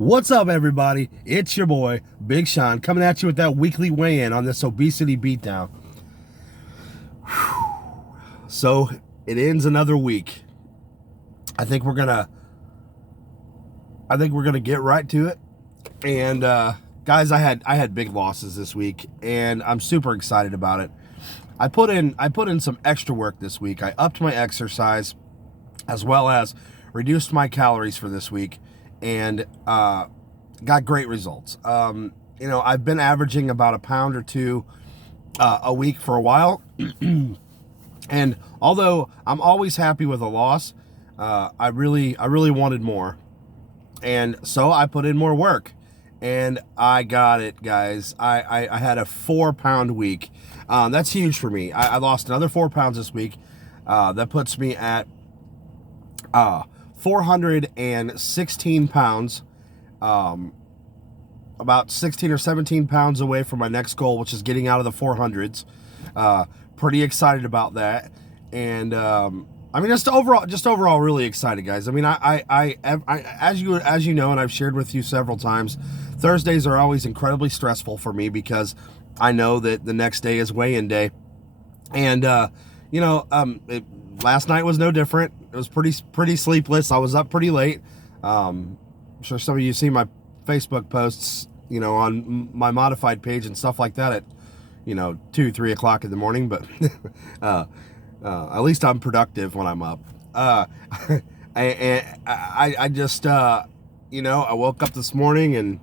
What's up, everybody? It's your boy, Big Sean, coming at you with that weekly weigh-in on this obesity beatdown. So, it ends another week. I think we're gonna get right to it. And guys, I had big losses this week, and I'm super excited about it. I put in some extra work this week. I upped my exercise, as well as reduced my calories for this week, and got great results. I've been averaging about a pound or two a week for a while, and although I'm always happy with a loss, I really wanted more, and so I put in more work, and I got it, guys. I had a 4-pound week. That's huge for me. I lost another 4 pounds this week. That puts me at 416 pounds, about 16 or 17 pounds away from my next goal, which is getting out of the 400s. Pretty excited about that. And just overall really excited, guys. I mean, I as you know, and I've shared with you several times, Thursdays are always incredibly stressful for me because I know that the next day is weigh-in day. And last night was no different. It was pretty sleepless. I was up pretty late. I'm sure some of you see my Facebook posts, on my modified page and stuff like that at, 2-3 o'clock in the morning. But at least I'm productive when I'm up. I woke up this morning and,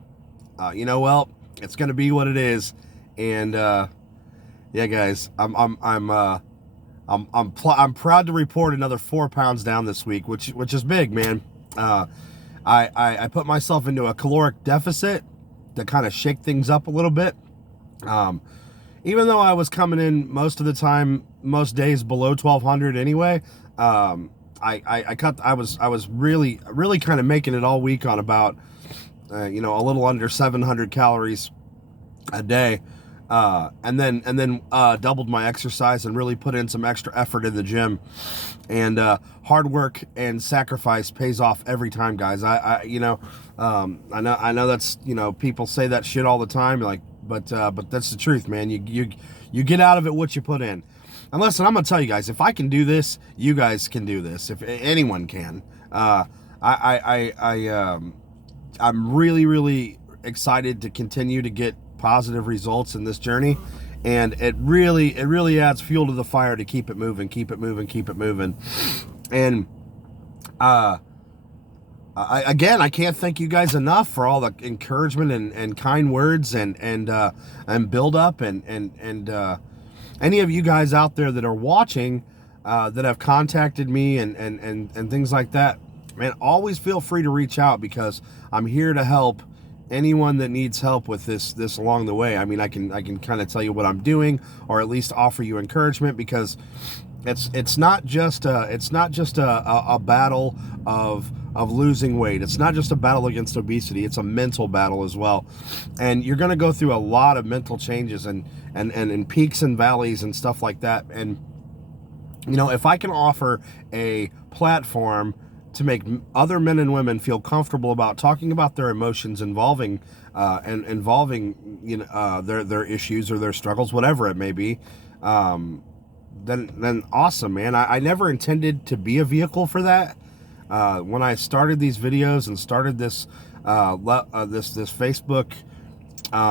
it's gonna be what it is. And yeah, guys, I'm proud to report another 4 pounds down this week, which is big, man. I put myself into a caloric deficit to kind of shake things up a little bit. Even though I was coming in most of the time, most days below 1,200 anyway, I was really kind of making it all week on about a little under 700 calories a day. And then doubled my exercise and really put in some extra effort in the gym. And hard work and sacrifice pays off every time, guys. I know that's, people say that shit all the time, but that's the truth, man. You get out of it what you put in. And listen, I'm gonna tell you guys, if I can do this, you guys can do this. If anyone can. I'm really excited to continue to get positive results in this journey, and it really adds fuel to the fire to keep it moving. And I can't thank you guys enough for all the encouragement and kind words and build up and any of you guys out there that are watching that have contacted me and things like that, man. Always feel free to reach out, because I'm here to help anyone that needs help with this along the way. I mean, I can kind of tell you what I'm doing, or at least offer you encouragement, because it's not just a battle of losing weight. It's not just a battle against obesity. It's a mental battle as well, and you're going to go through a lot of mental changes and peaks and valleys and stuff like that. And if I can offer a platform to make other men and women feel comfortable about talking about their emotions involving their issues or their struggles, whatever it may be, then awesome, man. I never intended to be a vehicle for that. When I started these videos and started this this Facebook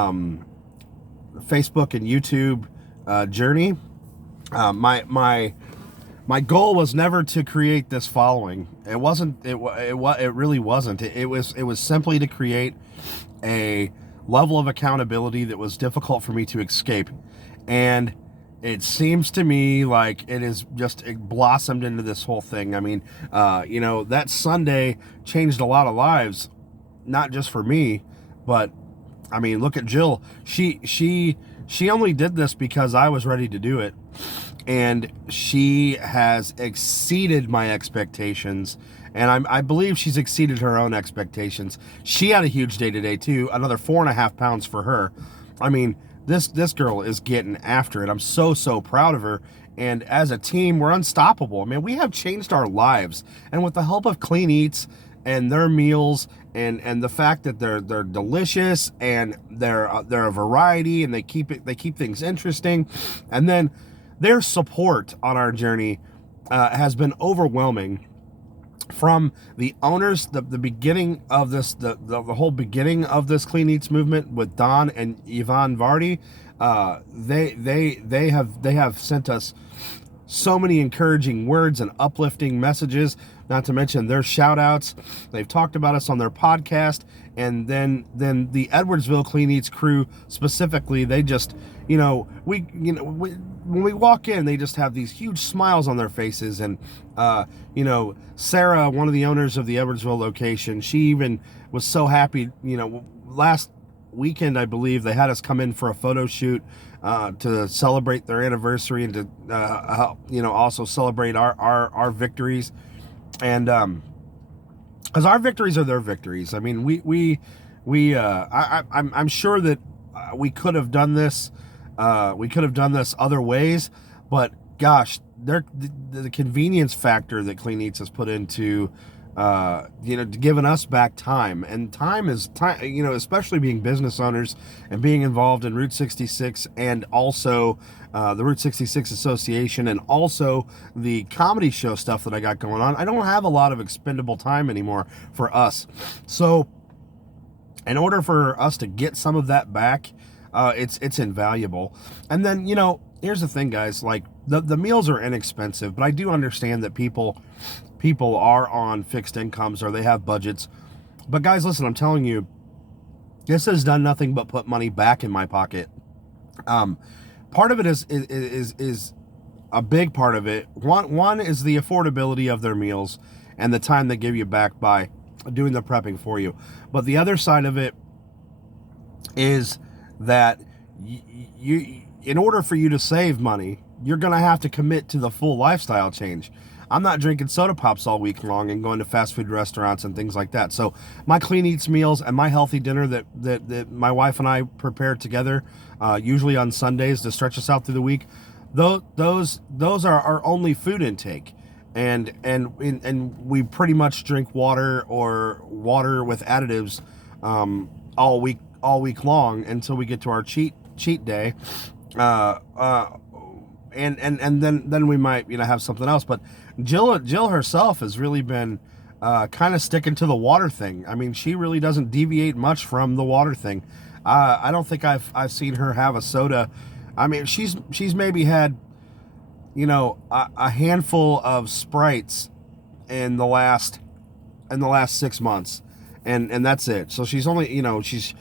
and YouTube journey, my goal was never to create this following. It wasn't. It really wasn't. It was simply to create a level of accountability that was difficult for me to escape, and it seems to me like it blossomed into this whole thing. I mean, that Sunday changed a lot of lives, not just for me, but I mean, look at Jill. She only did this because I was ready to do it. And she has exceeded my expectations, and I believe she's exceeded her own expectations. She had a huge day today too, another 4.5 pounds for her. I mean, this girl is getting after it. I'm so proud of her, and as a team, we're unstoppable. I mean, we have changed our lives, and with the help of Clean Eats and their meals, and the fact that they're delicious, and they're a variety, and they keep things interesting. And then their support on our journey has been overwhelming. From the owners, the beginning of this, the whole beginning of this Clean Eats movement with Don and Yvonne Vardy, they have sent us so many encouraging words and uplifting messages, not to mention their shout outs. They've talked about us on their podcast. And then the Edwardsville Clean Eats crew specifically, they just, when we walk in, they just have these huge smiles on their faces. And, Sarah, one of the owners of the Edwardsville location, she even was so happy. Last weekend, I believe, they had us come in for a photo shoot to celebrate their anniversary, and to help, also celebrate our victories. And because our victories are their victories. I mean, I'm sure that we could have done this. We could have done this other ways, but gosh, the convenience factor that Clean Eats has put into, giving us back time. And time is time, especially being business owners and being involved in Route 66, and also the Route 66 Association, and also the comedy show stuff that I got going on. I don't have a lot of expendable time anymore for us. So in order for us to get some of that back, it's invaluable. And then, here's the thing, guys, like the meals are inexpensive, but I do understand that people are on fixed incomes, or they have budgets. But guys, listen, I'm telling you, this has done nothing but put money back in my pocket. Part of it is a big part of it. One is the affordability of their meals and the time they give you back by doing the prepping for you. But the other side of it is that you in order for you to save money, you're going to have to commit to the full lifestyle change. I'm not drinking soda pops all week long and going to fast food restaurants and things like that. So my Clean Eats meals and my healthy dinner that my wife and I prepare together, usually on Sundays to stretch us out through the week, those are our only food intake. And we pretty much drink water, or water with additives, all week long until we get to our cheat day. And then we might have something else. But Jill herself has really been kind of sticking to the water thing. I mean, she really doesn't deviate much from the water thing. I don't think I've seen her have a soda. I mean, she's maybe had a handful of Sprites in the last 6 months, and that's it. So she's only she's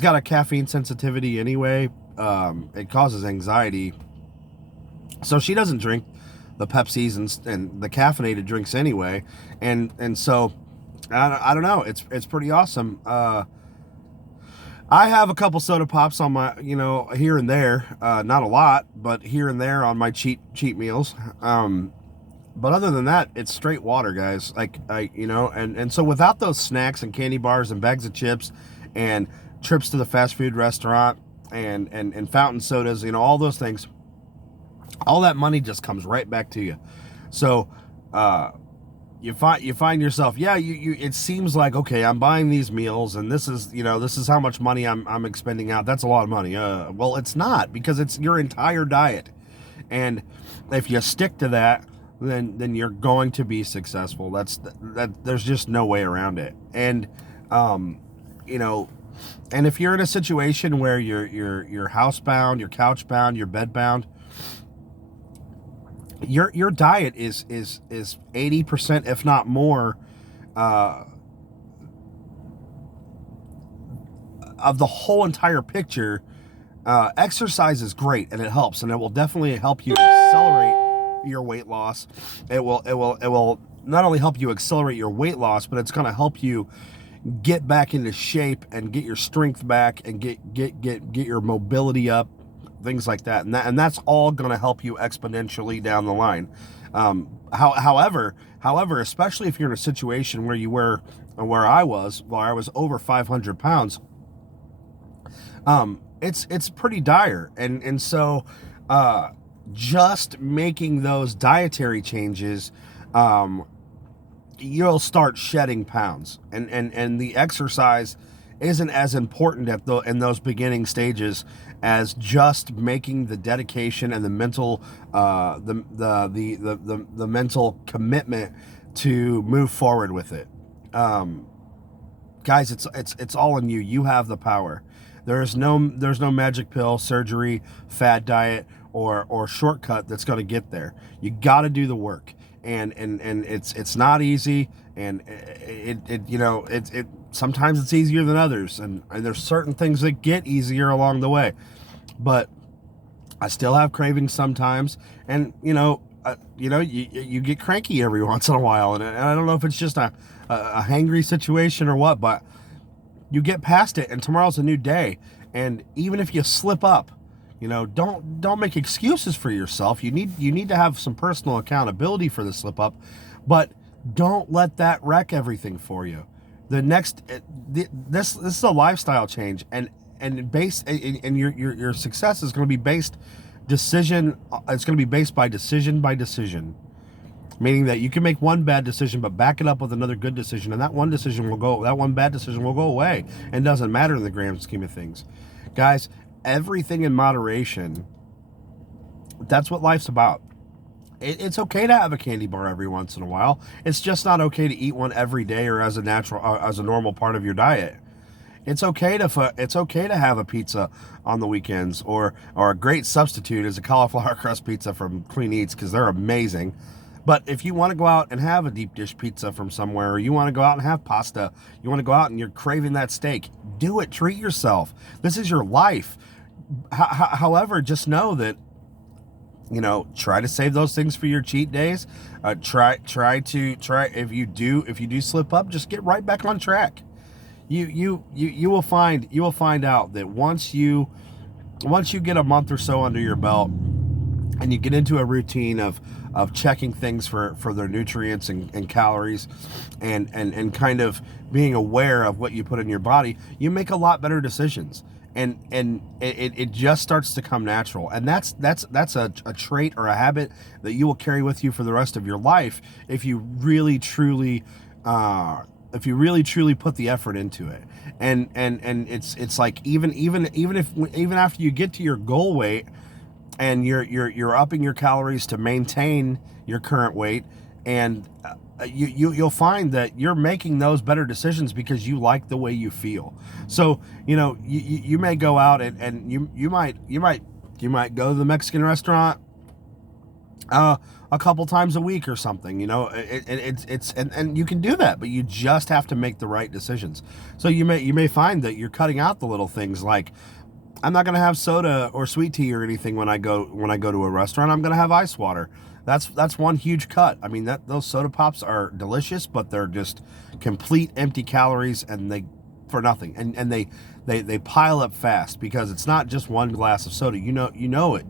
got a caffeine sensitivity anyway. It causes anxiety. So she doesn't drink the Pepsis and the caffeinated drinks anyway. And so, I don't know. It's pretty awesome. I have a couple soda pops on my, here and there. Not a lot, but here and there on my cheat meals. But other than that, it's straight water, guys. And so without those snacks and candy bars and bags of chips and trips to the fast food restaurant and fountain sodas, all those things, all that money just comes right back to you. So you find yourself, it seems like, okay, I'm buying these meals, and this is how much money I'm expending out. That's a lot of money. Well, it's not, because it's your entire diet. And if you stick to that, then you're going to be successful. There's just no way around it. And and if you're in a situation where you're housebound, you're couchbound, you're bedbound, your diet is 80%, if not more, of the whole entire picture. Exercise is great, and it helps, and it will definitely help you accelerate your weight loss. It will not only help you accelerate your weight loss, but it's going to help you get back into shape and get your strength back and get your mobility up, things like that. And that's all going to help you exponentially down the line. However, especially if you're in a situation where you were, where I was over 500 pounds, it's pretty dire. And so, just making those dietary changes, you'll start shedding pounds, and the exercise isn't as important in those beginning stages as just making the dedication and the mental the mental commitment to move forward with it. Guys, it's all in you. You have the power. There's no magic pill, surgery, fad diet, or shortcut that's going to get there. You got to do the work, and it's not easy, and it sometimes it's easier than others, and there's certain things that get easier along the way, but I still have cravings sometimes, and you get cranky every once in a while, and I don't know if it's just a hangry situation or what, but you get past it, and tomorrow's a new day. And even if you slip up, don't make excuses for yourself. You need to have some personal accountability for the slip up, but don't let that wreck everything for you. This is a lifestyle change, and your success is going to be based decision. It's going to be based by decision. Meaning that you can make one bad decision, but back it up with another good decision, and that one bad decision will go away, and doesn't matter in the grand scheme of things. Guys, everything in moderation. That's what life's about. It's okay to have a candy bar every once in a while. It's just not okay to eat one every day or as a normal part of your diet. It's okay to have a pizza on the weekends, or a great substitute is a cauliflower crust pizza from Clean Eats, because they're amazing. But if you want to go out and have a deep dish pizza from somewhere, or you want to go out and have pasta, you want to go out and you're craving that steak, do it. Treat yourself. This is your life. However, just know that, try to save those things for your cheat days. Try if you do slip up, just get right back on track. You will find out that once you get a month or so under your belt, and you get into a routine of checking things for their nutrients and calories, and kind of being aware of what you put in your body, you make a lot better decisions, and it just starts to come natural. And that's a trait or a habit that you will carry with you for the rest of your life if you really truly put the effort into it. And it's like even after you get to your goal weight, and you're upping your calories to maintain your current weight, and you'll find that you're making those better decisions because you like the way you feel. So you may go out and you might go to the Mexican restaurant a couple times a week or something. And you can do that, but you just have to make the right decisions. So you may find that you're cutting out the little things like, I'm not going to have soda or sweet tea or anything when I go to a restaurant. I'm going to have ice water. That's one huge cut. I mean, those soda pops are delicious, but they're just complete empty calories, and they for nothing. And they pile up fast because it's not just one glass of soda. You know it.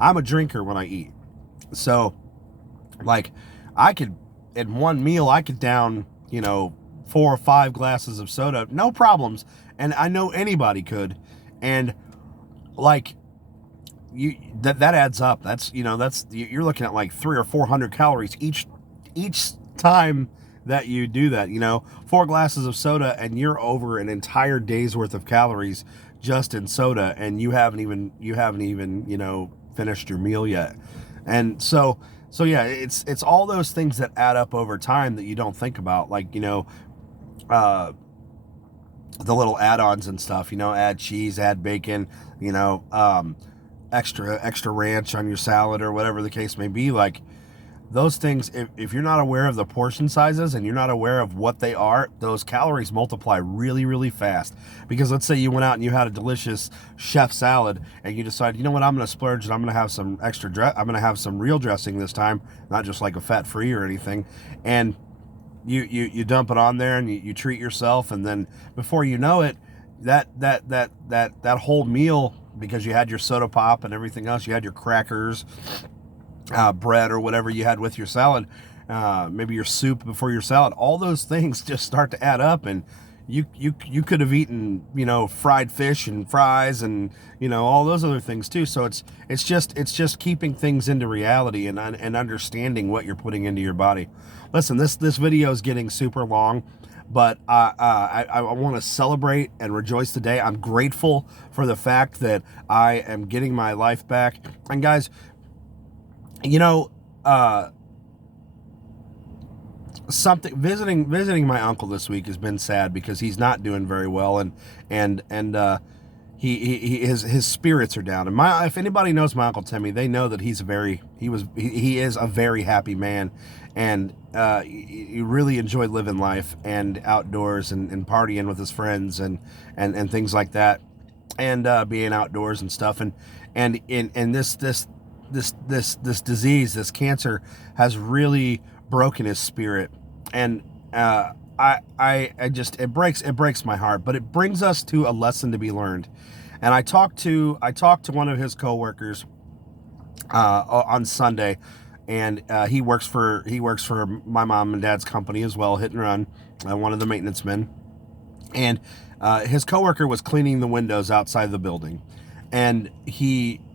I'm a drinker when I eat. So like in one meal I could down, 4 or 5 glasses of soda, no problems. And I know anybody could. And like that adds up. That's you're looking at like 300 or 400 calories each time that you do that. 4 glasses of soda, and you're over an entire day's worth of calories just in soda, and you haven't even finished your meal yet. And so yeah, it's all those things that add up over time that you don't think about, like the little add-ons and stuff, add cheese, add bacon, extra ranch on your salad, or whatever the case may be. Like those things, if you're not aware of the portion sizes and you're not aware of what they are, those calories multiply really, really fast. Because let's say you went out and you had a delicious chef salad, and you decide, I'm going to splurge, and I'm going to have some I'm going to have some real dressing this time, not just like a fat-free or anything. And you dump it on there, and you treat yourself, and then before you know it, that whole meal, because you had your soda pop and everything else, you had your crackers, bread, or whatever you had with your salad, maybe your soup before your salad, all those things just start to add up, and you could have eaten, fried fish and fries and, all those other things too. So it's just keeping things into reality and understanding what you're putting into your body. Listen, this video is getting super long, but I want to celebrate and rejoice today. I'm grateful for the fact that I am getting my life back. And guys, something visiting my uncle this week has been sad because he's not doing very well, and his spirits are down. And if anybody knows my Uncle Timmy, they know that he is a very happy man, and he really enjoyed living life and outdoors and partying with his friends and things like that, and being outdoors and stuff. And this disease, this cancer, has really broken his spirit. And it breaks my heart, but it brings us to a lesson to be learned. And I talked to one of his coworkers on Sunday, and he works for my mom and dad's company as well, Hit and Run, one of the maintenance men. And his coworker was cleaning the windows outside the building, and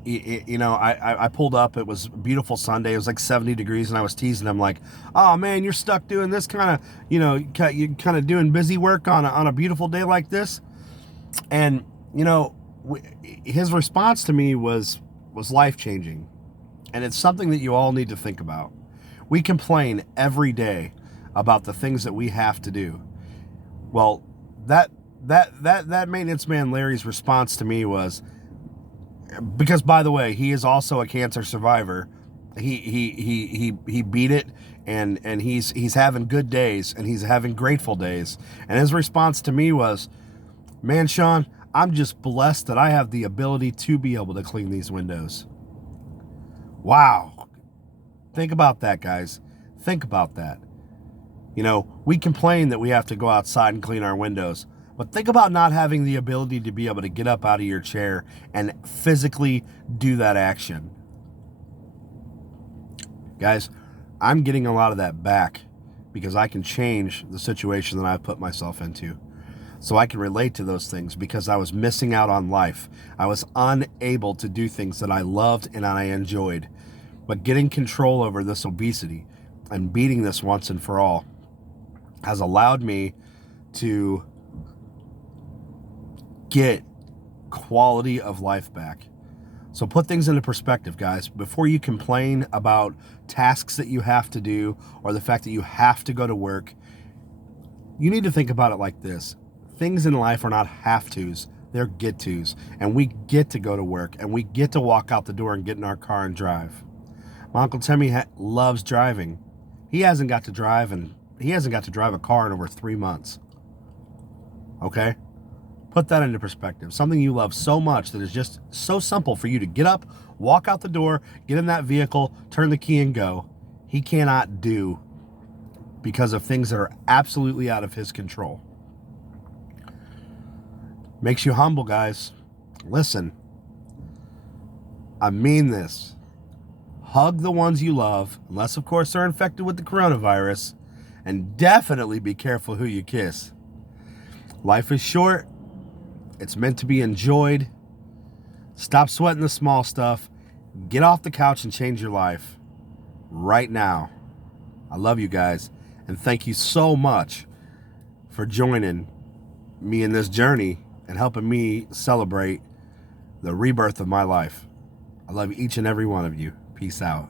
I pulled up. It was a beautiful Sunday. It was like 70 degrees, and I was teasing him like, "Oh man, you're stuck doing this kind of doing busy work on a beautiful day like this." And his response to me was life changing, and it's something that you all need to think about. We complain every day about the things that we have to do. Well, that maintenance man Larry's response to me was, because, by the way, he is also a cancer survivor. He beat it, and he's having good days, and he's having grateful days. And his response to me was, "Man, Sean, I'm just blessed that I have the ability to be able to clean these windows." Wow. Think about that, guys. Think about that. We complain that we have to go outside and clean our windows. But think about not having the ability to be able to get up out of your chair and physically do that action. Guys, I'm getting a lot of that back because I can change the situation that I've put myself into. So I can relate to those things because I was missing out on life. I was unable to do things that I loved and I enjoyed. But getting control over this obesity and beating this once and for all has allowed me to get quality of life back. So put things into perspective, guys. Before you complain about tasks that you have to do or the fact that you have to go to work, you need to think about it like this. Things in life are not have-tos, they're get-tos. And we get to go to work, and we get to walk out the door and get in our car and drive. My Uncle Timmy loves driving. He hasn't got to drive a car in over 3 months. Okay? Put that into perspective. Something you love so much that is just so simple for you to get up, walk out the door, get in that vehicle, turn the key and go. He cannot do because of things that are absolutely out of his control. Makes you humble, guys. Listen, I mean this. Hug the ones you love, unless of course they're infected with the coronavirus, and definitely be careful who you kiss. Life is short. It's meant to be enjoyed. Stop sweating the small stuff. Get off the couch and change your life right now. I love you guys, and thank you so much for joining me in this journey and helping me celebrate the rebirth of my life. I love each and every one of you. Peace out.